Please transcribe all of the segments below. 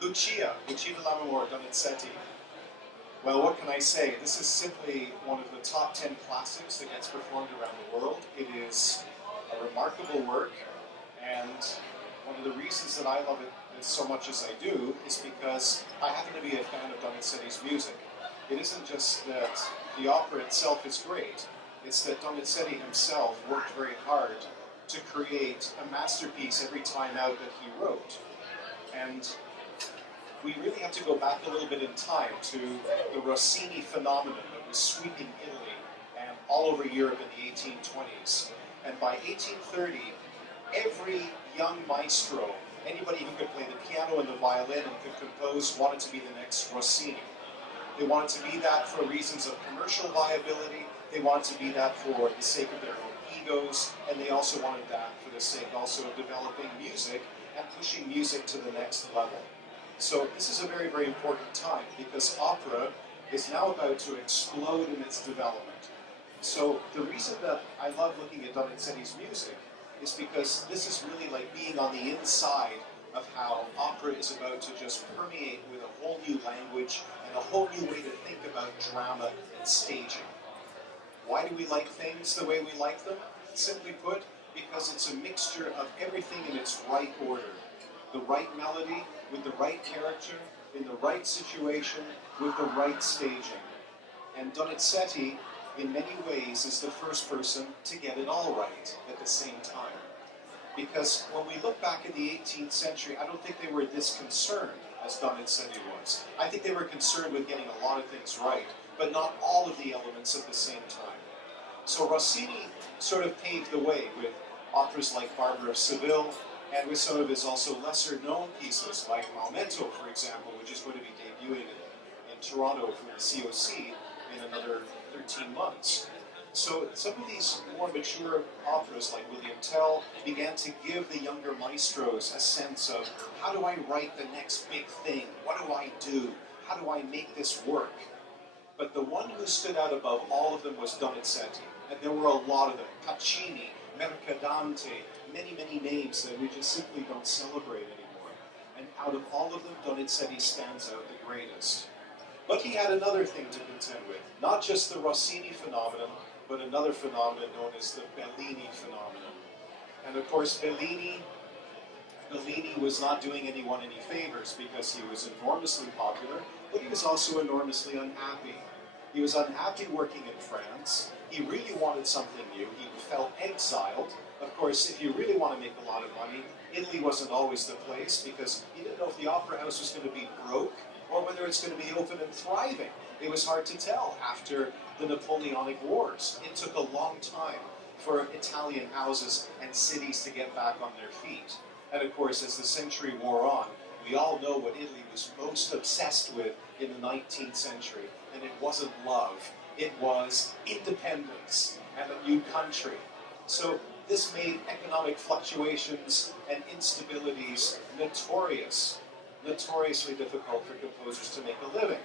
Lucia di Lammermoor, Donizetti. Well, what can I say? This is simply one of the top 10 classics that gets performed around the world. It is a remarkable work, and one of the reasons that I love it as so much as I do is because I happen to be a fan of Donizetti's music. It isn't just that the opera itself is great, it's that Donizetti himself worked very hard to create a masterpiece every time out that he wrote. And we really have to go back a little bit in time to the Rossini phenomenon that was sweeping Italy and all over Europe in the 1820s. And by 1830, every young maestro, anybody who could play the piano and the violin and could compose, wanted to be the next Rossini. They wanted to be that for reasons of commercial viability, they wanted to be that for the sake of their own egos, and they also wanted that for the sake also of developing music and pushing music to the next level. So this is a very, very important time because opera is now about to explode in its development. So the reason that I love looking at Donizetti's music is because this is really like being on the inside of how opera is about to just permeate with a whole new language and a whole new way to think about drama and staging. Why do we like things the way we like them? Simply put, because it's a mixture of everything in its right order. The right melody, with the right character, in the right situation, with the right staging. And Donizetti, in many ways, is the first person to get it all right at the same time. Because when we look back at the 18th century, I don't think they were this concerned as Donizetti was. I think they were concerned with getting a lot of things right, but not all of the elements at the same time. So Rossini sort of paved the way with operas like Barbara of Seville, and with some of his also lesser-known pieces, like Maometto, for example, which is going to be debuting in Toronto from the COC in another 13 months. So some of these more mature operas, like William Tell, began to give the younger maestros a sense of, how do I write the next big thing? What do I do? How do I make this work? But the one who stood out above all of them was Donizetti, and there were a lot of them. Caccini, Mercadante, many, many names that we just simply don't celebrate anymore. And out of all of them, Donizetti stands out the greatest. But he had another thing to contend with, not just the Rossini phenomenon, but another phenomenon known as the Bellini phenomenon. And of course, Bellini was not doing anyone any favors because he was enormously popular, but he was also enormously unhappy. He was unhappy working in France. He really wanted something new. He felt exiled. Of course, if you really want to make a lot of money, Italy wasn't always the place because he didn't know if the opera house was going to be broke or whether it's going to be open and thriving. It was hard to tell after the Napoleonic Wars. It took a long time for Italian houses and cities to get back on their feet. And of course, as the century wore on, we all know what Italy was most obsessed with in the 19th century, and it wasn't love. It was independence and a new country. So this made economic fluctuations and instabilities notoriously difficult for composers to make a living.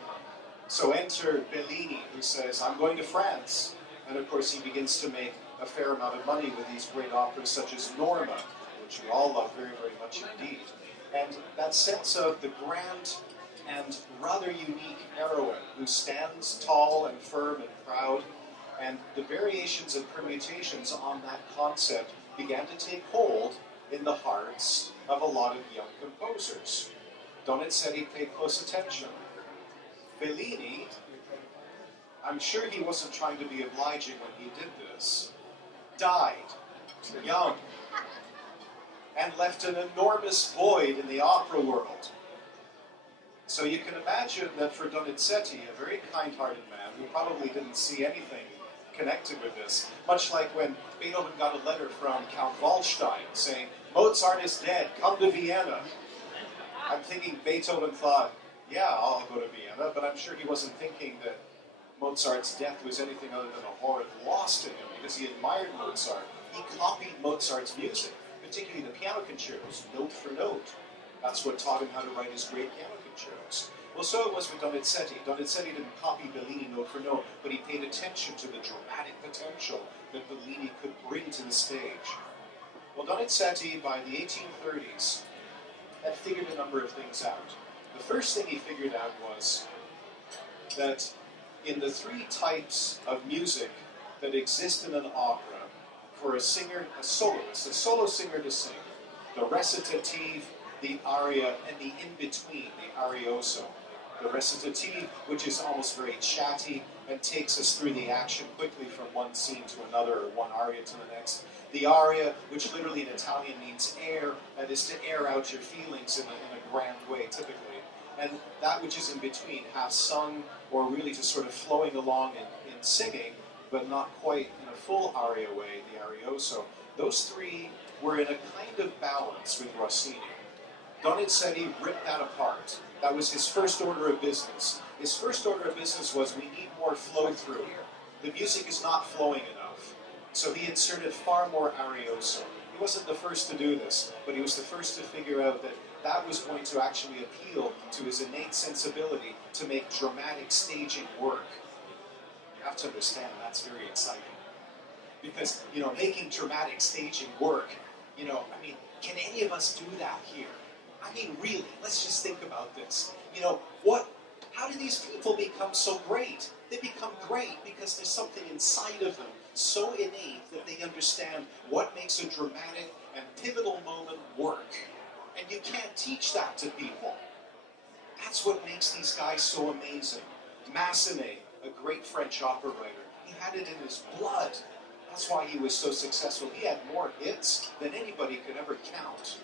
So enter Bellini, who says, I'm going to France. And of course he begins to make a fair amount of money with these great operas such as Norma, which we all love very, very much indeed. And that sense of the grand and rather unique heroine who stands tall and firm and proud, and the variations and permutations on that concept began to take hold in the hearts of a lot of young composers. Donizetti paid close attention. Bellini, I'm sure he wasn't trying to be obliging when he did this, died young and left an enormous void in the opera world. So you can imagine that for Donizetti, a very kind-hearted man who probably didn't see anything connected with this, much like when Beethoven got a letter from Count Waldstein saying, Mozart is dead, come to Vienna. I'm thinking Beethoven thought, yeah, I'll go to Vienna, but I'm sure he wasn't thinking that Mozart's death was anything other than a horrid loss to him, because he admired Mozart. He copied Mozart's music, particularly the piano concertos, note for note. That's what taught him how to write his great piano concertos. Well, so it was with Donizetti. Donizetti didn't copy Bellini note for note, but he paid attention to the dramatic potential that Bellini could bring to the stage. Well, Donizetti, by the 1830s, had figured a number of things out. The first thing he figured out was that in the three types of music that exist in an opera, for a singer, a soloist, a solo singer to sing, the recitative, the aria, and the in-between, the arioso. The recitative, which is almost very chatty and takes us through the action quickly from one scene to another, or one aria to the next. The aria, which literally in Italian means air, that is to air out your feelings in a grand way, typically. And that which is in between, half sung, or really just sort of flowing along in singing, but not quite in a full aria way, the arioso. Those three were in a kind of balance with Rossini. Donizetti ripped that apart. That was his first order of business. His first order of business was, we need more flow through here. The music is not flowing enough. So he inserted far more arioso. He wasn't the first to do this, but he was the first to figure out that that was going to actually appeal to his innate sensibility to make dramatic staging work. You have to understand that's very exciting. Because, you know, making dramatic staging work, you know, I mean, can any of us do that here? I mean, really, let's just think about this. You know, how do these people become so great? They become great because there's something inside of them so innate that they understand what makes a dramatic and pivotal moment work. And you can't teach that to people. That's what makes these guys so amazing. Massenet, a great French opera writer, he had it in his blood. That's why he was so successful. He had more hits than anybody could ever count.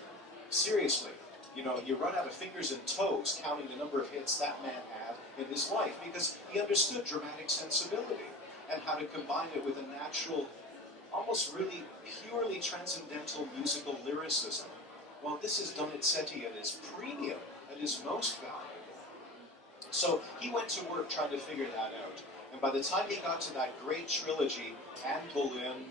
Seriously. You know, you run out of fingers and toes counting the number of hits that man had in his life, because he understood dramatic sensibility and how to combine it with a natural, almost really purely transcendental musical lyricism. Well, this is Donizetti at his premium, at his most valuable. So he went to work trying to figure that out. And by the time he got to that great trilogy, Anne Boleyn,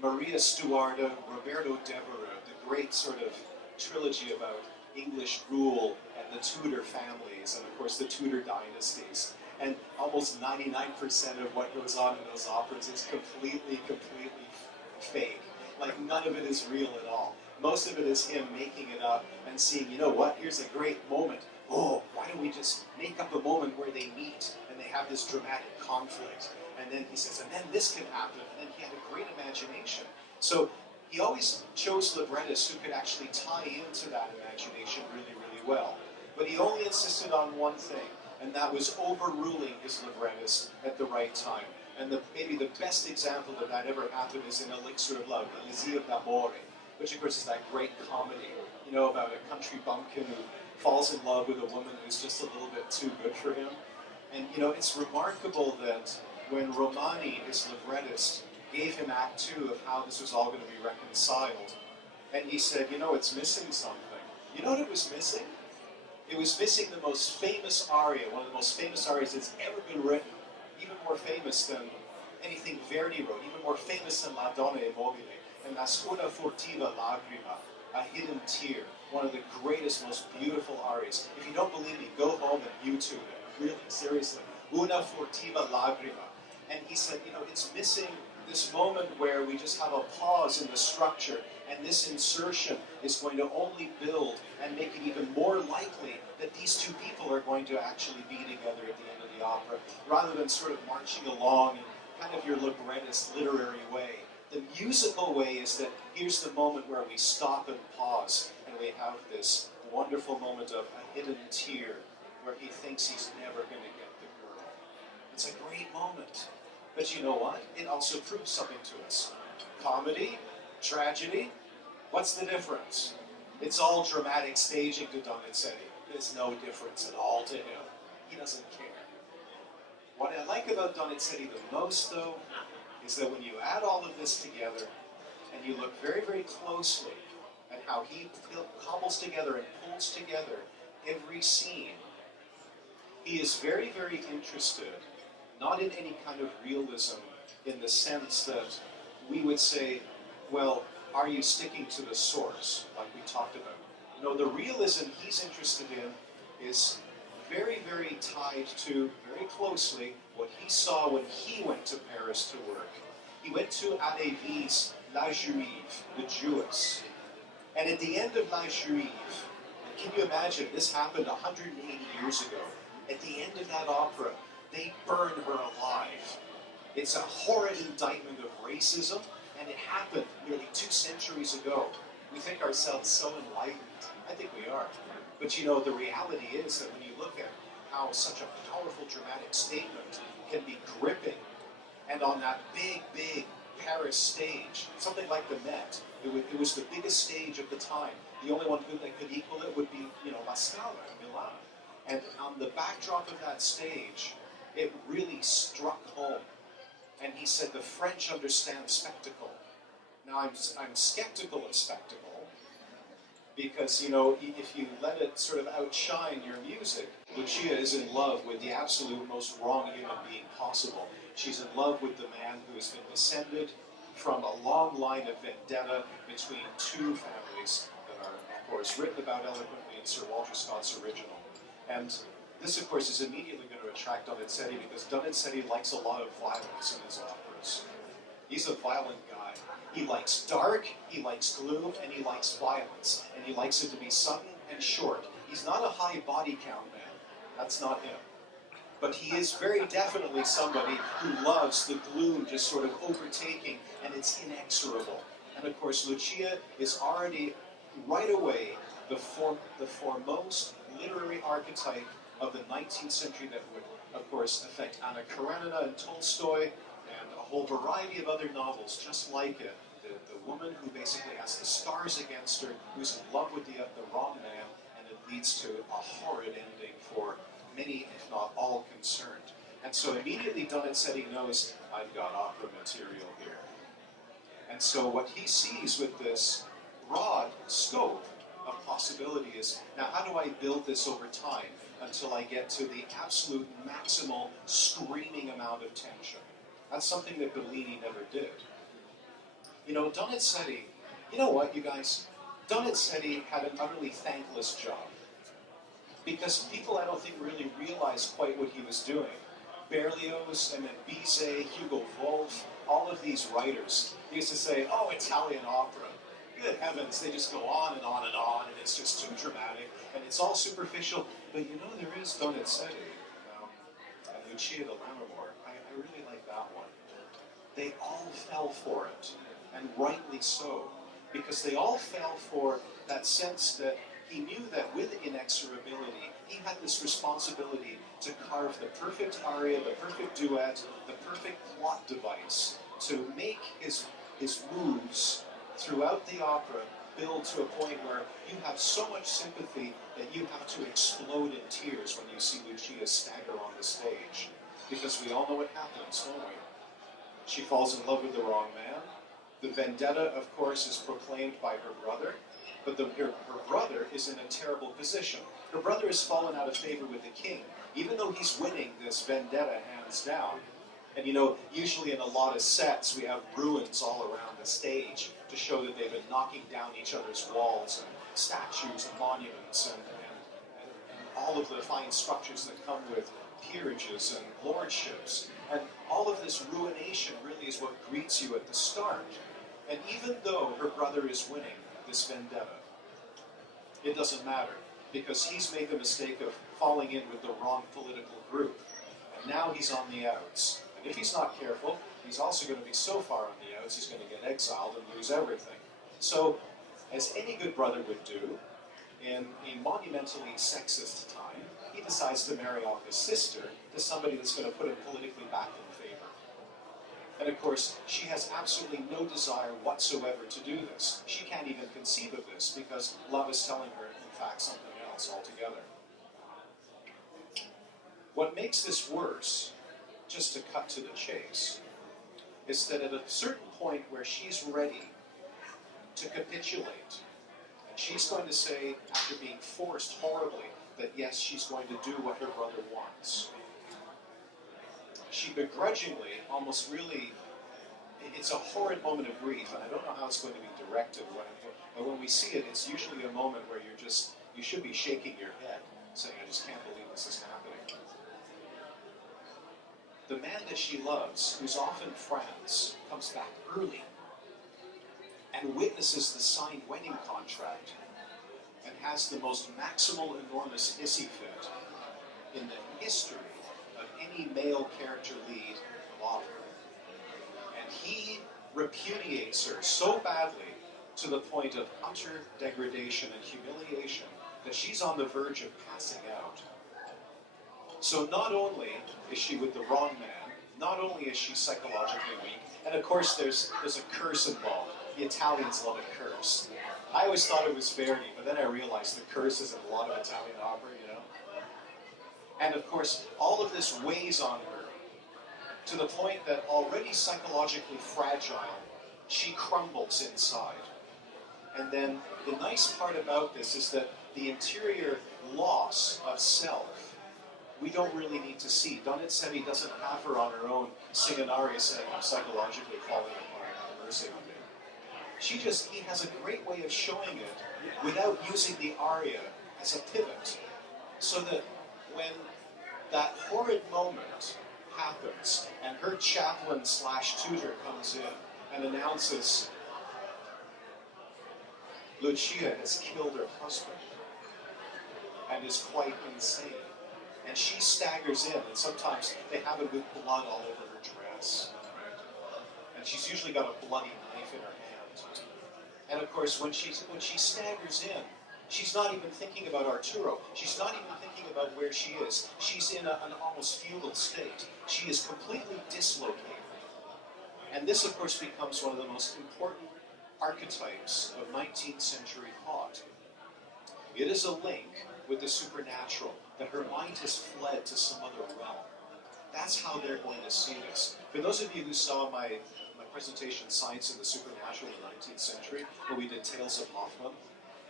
Maria Stuarda, Roberto Devereux, the great sort of trilogy about English rule and the Tudor families, and of course the Tudor dynasties. And almost 99% of what goes on in those operas is completely fake. Like, none of it is real at all. Most of it is him making it up and seeing, you know what, here's a great moment. Oh, why don't we just make up a moment where they meet and they have this dramatic conflict? And then he says, and then this can happen. And then he had a great imagination. So he always chose librettists who could actually tie into that imagination really, really well. But he only insisted on one thing, and that was overruling his librettist at the right time. And maybe the best example of that ever happened is in Elixir of Love, Lucia di Lammermoor, which of course is that great comedy, you know, about a country bumpkin who falls in love with a woman who's just a little bit too good for him. And you know, it's remarkable that when Romani, his librettist, gave him Act 2 of how this was all going to be reconciled, and he said, you know, it's missing something. You know what it was missing? It was missing the most famous aria, one of the most famous arias that's ever been written, even more famous than anything Verdi wrote, even more famous than La Donna e Mobile, and that's Una furtiva lagrima, a hidden tear, one of the greatest, most beautiful arias. If you don't believe me, go home and YouTube it, really, seriously. Una furtiva lagrima. And he said, you know, it's missing this moment where we just have a pause in the structure, and this insertion is going to only build and make it even more likely that these two people are going to actually be together at the end of the opera, rather than sort of marching along in kind of your librettist literary way. The musical way is that here's the moment where we stop and pause, and we have this wonderful moment of a hidden tear where he thinks he's never going to get the girl. It's a great moment. But you know what? It also proves something to us. Comedy, tragedy, what's the difference? It's all dramatic staging to Donizetti. There's no difference at all to him. He doesn't care. What I like about Donizetti the most, though, is that when you add all of this together, and you look very, very closely at how he cobbles together and pulls together every scene, he is very, very interested, not in any kind of realism in the sense that we would say, well, are you sticking to the source, like we talked about? No, the realism he's interested in is very, very tied to, very closely, what he saw when he went to Paris to work. He went to Halévy's La Juive, the Jewess. And at the end of La Juive, the can you imagine, this happened 180 years ago. At the end of that opera, they burned her alive. It's a horrid indictment of racism, and it happened nearly 2 centuries ago. We think ourselves so enlightened. I think we are. But you know, the reality is that when you look at how such a powerful dramatic statement can be gripping, and on that big, big Paris stage, something like the Met, it was the biggest stage of the time. The only one that could equal it would be, you know, La Scala in Milan. And on the backdrop of that stage, it really struck home. And he said, the French understand spectacle. Now, I'm skeptical of spectacle, because, you know, if you let it sort of outshine your music, Lucia is in love with the absolute most wrong human being possible. She's in love with the man who has been descended from a long line of vendetta between two families that are, of course, written about eloquently in Sir Walter Scott's original. And this, of course, is immediately going to attract Donizetti, because Donizetti likes a lot of violence in his operas. He's a violent guy. He likes dark, he likes gloom, and he likes violence. And he likes it to be sudden and short. He's not a high body count man. That's not him. But he is very definitely somebody who loves the gloom just sort of overtaking, and it's inexorable. And of course, Lucia is already, right away, the foremost literary archetype of the 19th century that would, of course, affect Anna Karenina and Tolstoy, and a whole variety of other novels just like it. The woman who basically has the stars against her, who's in love with the wrong man, and it leads to a horrid ending for many, if not all, concerned. And so immediately Donizetti knows, I've got opera material here. And so what he sees with this broad scope of possibility is, now how do I build this over time until I get to the absolute maximal screaming amount of tension? That's something that Bellini never did. You know, Donizetti, you know what, you guys? Donizetti had an utterly thankless job. Because people, I don't think, really realized quite what he was doing. Berlioz, and then Bizet, Hugo Wolf, all of these writers, they used to say, oh, Italian opera. Good heavens, they just go on and on and on, and it's just too dramatic, and it's all superficial. But you know, there is Donizetti, and Lucia di Lammermoor. I really like that one. They all fell for it, and rightly so, because they all fell for that sense that he knew that with inexorability, he had this responsibility to carve the perfect aria, the perfect duet, the perfect plot device, to make his moves throughout the opera build to a point where you have so much sympathy that you have to explode in tears when you see Lucia stagger on the stage. Because we all know what happens, don't we? She falls in love with the wrong man. The vendetta, of course, is proclaimed by her brother. But her brother is in a terrible position. Her brother has fallen out of favor with the king, even though he's winning this vendetta hands down. And you know, usually in a lot of sets, we have ruins all around the stage to show that they've been knocking down each other's walls and statues and monuments and all of the fine structures that come with peerages and lordships. And all of this ruination really is what greets you at the start. And even though her brother is winning this vendetta, it doesn't matter, because he's made the mistake of falling in with the wrong political group. And now he's on the outs. And if he's not careful, he's also going to be so far on the outs, he's going to get exiled and lose everything. So, as any good brother would do, in a monumentally sexist time, he decides to marry off his sister to somebody that's going to put him politically back in favor. And of course, she has absolutely no desire whatsoever to do this. She can't even conceive of this, because love is telling her, in fact, something else altogether. What makes this worse, just to cut to the chase, is that at a certain point where she's ready to capitulate, and she's going to say, after being forced horribly, that yes, she's going to do what her brother wants. She begrudgingly, almost really, it's a horrid moment of grief, and I don't know how it's going to be directed, but when we see it, it's usually a moment where you should be shaking your head, saying, I just can't believe this is happening. The man that she loves, who's off in France, comes back early and witnesses the signed wedding contract. and has the most maximal enormous hissy fit in the history of any male character lead of opera. And he repudiates her so badly to the point of utter degradation and humiliation that she's on the verge of passing out. So not only is she with the wrong man, not only is she psychologically weak, and of course there's a curse involved. The Italians love a curse. I always thought it was Verdi, but then I realized the curse is in a lot of Italian opera, you know. And of course, all of this weighs on her to the point that already psychologically fragile, she crumbles inside. And then the nice part about this is that the interior loss of self, we don't really need to see. Donizetti doesn't have her on her own sing an aria saying, I'm psychologically falling apart, mercy on me. He has a great way of showing it without using the aria as a pivot. So that when that horrid moment happens and her chaplain / tutor comes in and announces Lucia has killed her husband and is quite insane. And she staggers in, and sometimes they have it with blood all over her dress. And she's usually got a bloody knife in her hand. And of course, when she staggers in, she's not even thinking about Arturo. She's not even thinking about where she is. She's in an almost feudal state. She is completely dislocated. And this, of course, becomes one of the most important archetypes of 19th century thought. It is a link with the supernatural, that her mind has fled to some other realm. That's how they're going to see this. For those of you who saw my presentation, Science and the Supernatural in the 19th Century, where we did Tales of Hoffmann,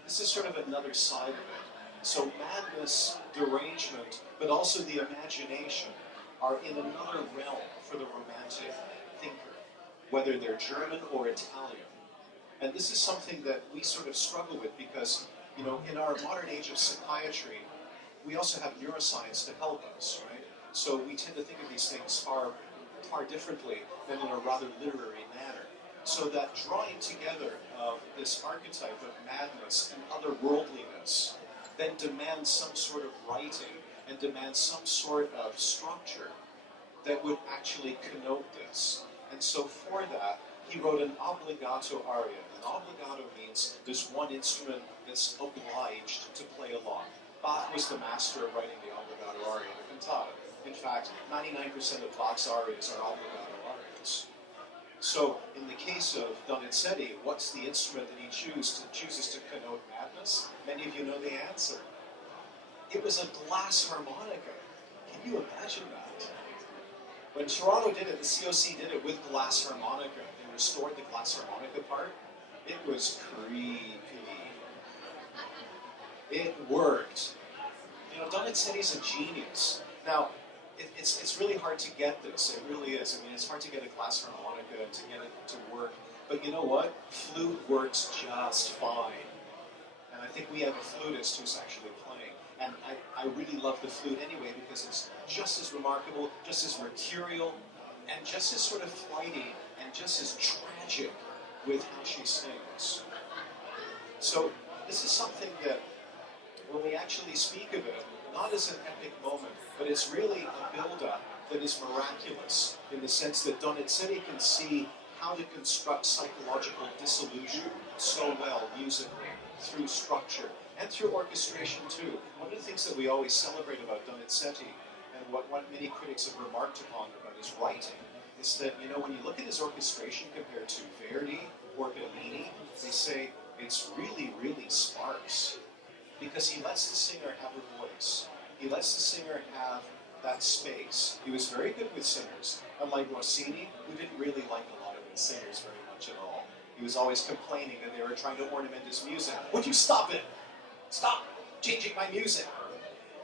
this is sort of another side of it. So madness, derangement, but also the imagination are in another realm for the romantic thinker, whether they're German or Italian. And this is something that we sort of struggle with because, you know, in our modern age of psychiatry, we also have neuroscience to help us, right? So we tend to think of these things far differently than in a rather literary manner. So that drawing together of this archetype of madness and otherworldliness then demands some sort of writing and demands some sort of structure that would actually connote this. And so for that, he wrote an obbligato aria. An obbligato means there's one instrument that's obliged to play along. Bach was the master of writing the obbligato aria, the cantata. In fact, 99% of Bach's arias are obbligato arias. So, in the case of Donizetti, what's the instrument that he chooses to connote madness? Many of you know the answer. It was a glass harmonica. Can you imagine that? When Toronto did it, the COC did it with glass harmonica. They restored the glass harmonica part. It was creepy. It worked. You know, Donizetti's a genius. Now, it's really hard to get this. It really is. I mean, it's hard to get a glass harmonica and to get it to work. But you know what? Flute works just fine. And I think we have a flutist who's actually playing. And I really love the flute anyway because it's just as remarkable, just as mercurial, and just as sort of flighty, and just as tragic with how she sings. So this is something that when we actually speak of it, not as an epic moment, but it's really a build-up that is miraculous in the sense that Donizetti can see how to construct psychological disillusion so well musically through structure and through orchestration too. One of the things that we always celebrate about Donizetti and what many critics have remarked upon about his writing is that, you know, when you look at his orchestration compared to Verdi or Bellini, they say it's really, really sparse. Because he lets the singer have a voice. He lets the singer have that space. He was very good with singers, unlike Rossini, who didn't really like a lot of his singers very much at all. He was always complaining that they were trying to ornament his music. Would you stop it? Stop changing my music.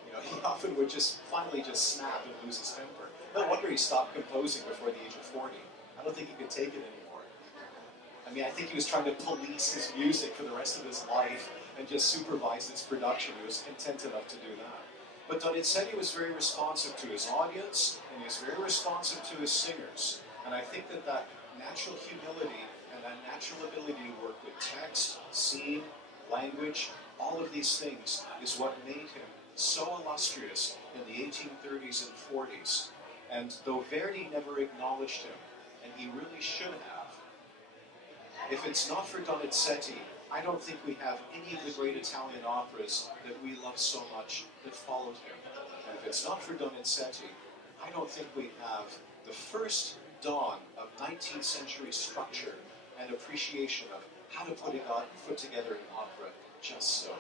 You know, he often would finally snap and lose his temper. No wonder he stopped composing before the age of 40. I don't think he could take it anymore. I mean, I think he was trying to police his music for the rest of his life and just supervise its production. He was content enough to do that. But Donizetti was very responsive to his audience, and he was very responsive to his singers. And I think that natural humility and that natural ability to work with text, scene, language, all of these things is what made him so illustrious in the 1830s and 40s. And though Verdi never acknowledged him, and he really should have, if it's not for Donizetti, I don't think we have any of the great Italian operas that we love so much that followed him. And if it's not for Donizetti, I don't think we have the first dawn of 19th century structure and appreciation of how to put together an opera just so.